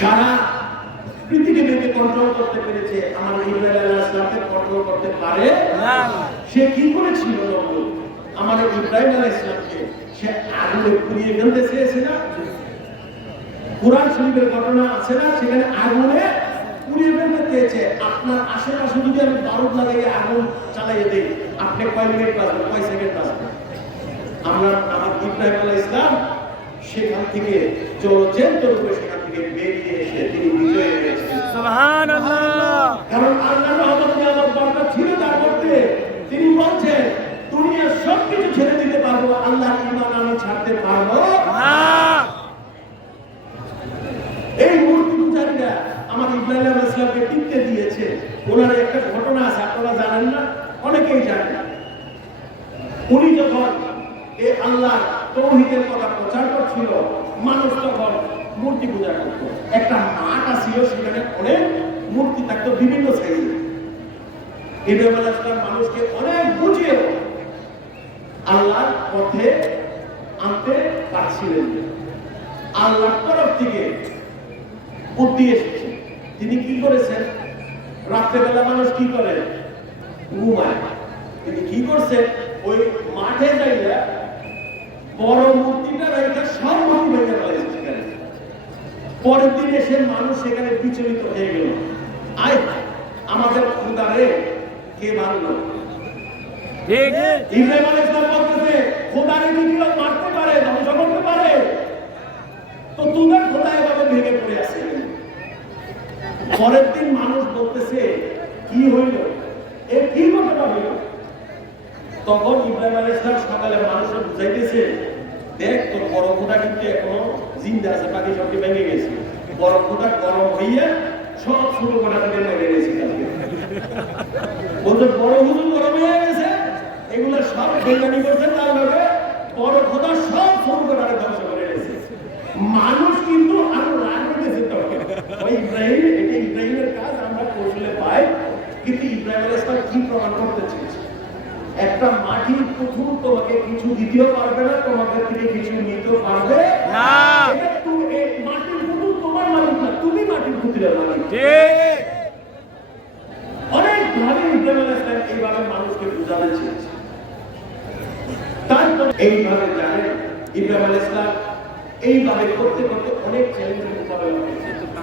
সারা পৃথিবীকে কন্ট্রোল করতে পেরেছে আমার ইব্রাহিম আলাইহিস সালামকে কন্ট্রোল করতে পারে? না সে কি করেছিল নমরুদ আমাদের ইব্রাহিম আলাইহিস সালামকে সে আগুনে পুড়িয়ে ফেলতে চেয়েছে না? কোরআন শরীফের ঘটনা আছে না? সেখানে আগুনে পুড়িয়ে ফেলতে চেয়েছে। আপনার আশেপাশে যদি আমি বারুদ লাগাইয়ে আগুন চালাইয়ে দিই আপনি কয় মিনিট বাঁচবেন কয় সেকেন্ড বাঁচবেন? আমরা আমার ইব্রাহিম আলাইহিস ইসলাম সেখান থেকে চলচ্চিত্র রূপে থেকে বেরিয়ে এসে তিনি বিজয় হয়েছেন সুবহানাল্লাহ। কারণ আল্লাহ রহমত নিয়ামত বরকত ছিল তার মধ্যে। তিনি বলছেন দুনিয়ার সব কিছু ছেড়ে দিতে পারব আল্লাহ ইমান আমি ছাড়তে পারব না। এই মূর্তি পূজারীরা আমার ইব্রাহিম আলাইহিস ইসলামকে টিকতে দিয়েছে। ওনার একটা ঘটনা আছে আপনারা জানেন না? অনেকেই জানেন উনি যখন এ আল্লাহ তৌহিদের কথা প্রচার করছিল মানুষ তখন মূর্তি পূজা করত। একটা মাঠ আছিল, সেখানে অনেক মূর্তি থাকতো বিভিন্ন সাইজে ইব্রাহিম মানুষকে অনেক বুঝিয়ে আল্লাহর পথে আনতে পারছিলেন। আল্লাহর তরফ থেকে বুদ্ধি এসেছে। তিনি কি করেছেন? রাত্রেবেলা মানুষ কি করে? ঘুমায়। তিনি কি করছেন? ওই মাঠে যাইয়া বড় মূর্তিটা রাইখা সব মূর্তি ভেঙে ফেলেছে সেখানে। পরের দিন এসে মানুষ সেখানে বিচলিত হয়ে গেল। আয় আমাদের খুদারে কে মারলো? ঠিক। ইব্রাহিম আলাইহিস সালাম বলতেছে খোদারে কি কেউ মারতে পারে ধ্বংস করতে পারে তো তোদের খোদা এভাবে ভেঙে পড়ে আছে। পরের দিন মানুষ বলতেছে কি হইল? এ কি ঘটনা হইল? তখন ইব্রাহিম আলাইহিস সালাম সকালে মানুষের বুঝাইতেছে দেখ তোর বড় খোদা কিন্তু এখনও জিন্দা আছে ভেঙে গেছে। খোদা গরম হইয়া সব করা থেকে গেছে বলতে বড় হুজুর, গরম হয়ে গেছে। এগুলো সব বেগানি করছে, তার ভাবে বড় খোদা সব করে ধ্বংস করে গেছে মানুষ কিন্তু আরও রাগ ওই ইব্রাহিম ইব্রাহিমের কাজ, আমরা কৌশলে পাই। কিন্তু ইব্রাহিম আলাইহিস সালাম কি প্রমাণ করতে চেয়েছে? একটা মাটির পুতুল তোমাকে কিছু দিতেও পারবে না, তোমাদের থেকে কিছু নিতেও পারবে না। এটা তুমি এই মাটির পুতুল তোমার মালিক না তুমি মাটির পুতুলের মালিক ঠিক অনেক ভাবে ইব্রাহিম আলাইহিস এইভাবে মানুষকে বোঝাতে চেয়েছে তারপর এইভাবে জানেন ইব্রাহিম আলাইহিস এইভাবে করতে করতে অনেক চ্যালেঞ্জের মোকাবেলা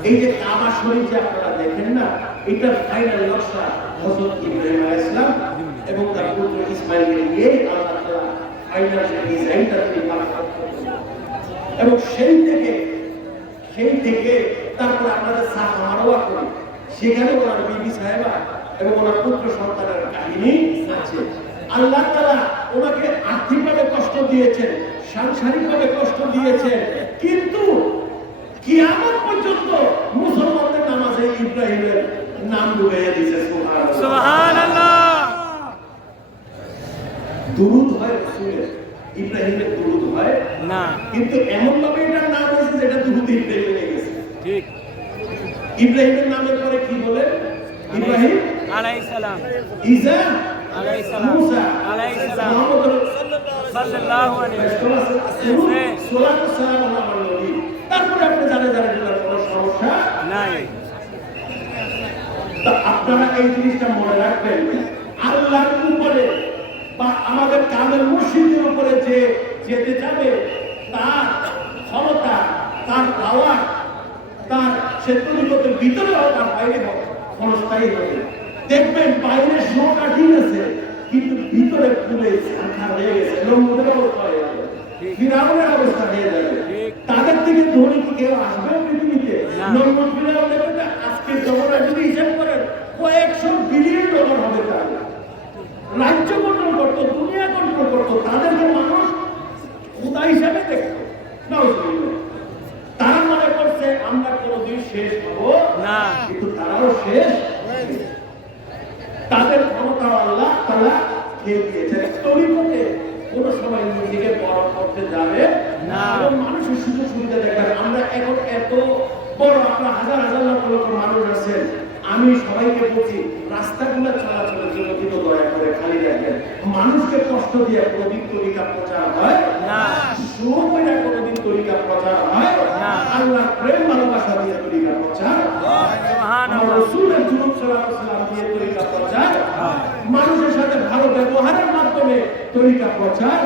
এই যে কাবা শরীফ যে আপনারা দেখেন না এটা ফাইনাল নকশা হযরত ইব্রাহিম আলাইহিস সালাম এবং তার পুত্র ইসমাইলকে নিয়ে আল্লাহ তাআলা ফাইনাল ডিজাইনটা তিনি এবং সেই থেকে সেই থেকে তারপর আপনাদের সাহ মারোয়া করি। সেখানে ওনার বিবি সাহেবা এবং ওনার পুত্র সন্তানের কাহিনী আছে। আল্লাহ তাআলা ওনাকে আর্থিকভাবে কষ্ট দিয়েছেন সাংসারিকভাবে কষ্ট দিয়েছেন। কিন্তু কিয়ামত পর্যন্ত মুসলমানদের নামাজে ইব্রাহিমের নাম ডুবাইয়া দিয়েছে দুরুদ হয় রাসূলের। ইব্রাহিমের দুরুদ হয়? না। কিন্তু এমন ভাবে এটার নাম হয়েছে যেটা দুরুদ ইব্রাহিমে লেগে গেছে ঠিক। ইব্রাহিমের নামের পরে কি বলে? ইব্রাহিম? আলাইহিস সালাম। ইসা আলাইহিস সালাম। মুসা? আলাইহিস সালাম। সাল্লাল্লাহু আলাইহি সাল্লাম তারপরে আপনি জানে জানেন কোনো সমস্যা নাই। আপনারা এই জিনিসটা মনে রাখবেন আল্লাহর উপরে বা আমাদের কামের মুর্শিদের উপরে যে যেতে যাবে তার ক্ষমতা তার পাওয়ার তার সে তরিকতের ভিতরে হোক আর বাইরে ক্ষণস্থায়ী হবে দেখবেন বাইরে শোটা ঠিক আছে কিন্তু ভিতরে ফুলে সাক্ষাৎ হয়ে গেছে লম্বদের অবস্থা হয়ে যাবে। ফিরাউনের অবস্থা হয়ে যাবে। তাদের থেকে ধনী কি কেউ আসবে পৃথিবীতে? না। ফিরাউন দেখবেন আজকে জমানা যদি হিসাব করেন কয়েকশো বিলিয়ন ডলার হবে তার। রাজ্য কন্ট্রোল করতো দুনিয়া কন্ট্রোল করতো তাদেরকে মানুষ খোদা হিসাবে দেখতো। তারা মনে করছে আমরা কোনোদিন শেষ হব না। কিন্তু শেষ। তাদের ক্ষমতা আল্লাহ তারা খেয়ে দিয়েছেন তরিকতে কোনো সময় নিজেকে বড় করতে যাবে না। মানুষের সুযোগ সুবিধা দেখবেন আমরা এখন এত বড় আপনার হাজার হাজার লক্ষ লক্ষ মানুষ আছেন। আমি সবাইকে বলছি রাস্তাগুলো চলাচলের জন্য কিন্তু দয়া করে খালি রাখবেন। মানুষকে কষ্ট দিয়ে কোনোদিন তরিকা প্রচার হয় না। করে কোনোদিন তরিকা প্রচার হয় না। আল্লাহ প্রেম ভালোবাসা দিয়ে তরিকা প্রচার আমার রসুলের যুবক সালাম দিয়ে তরিকা প্রচার মানুষের সাথে ভালো ব্যবহারের মাধ্যমে তরিকা প্রচার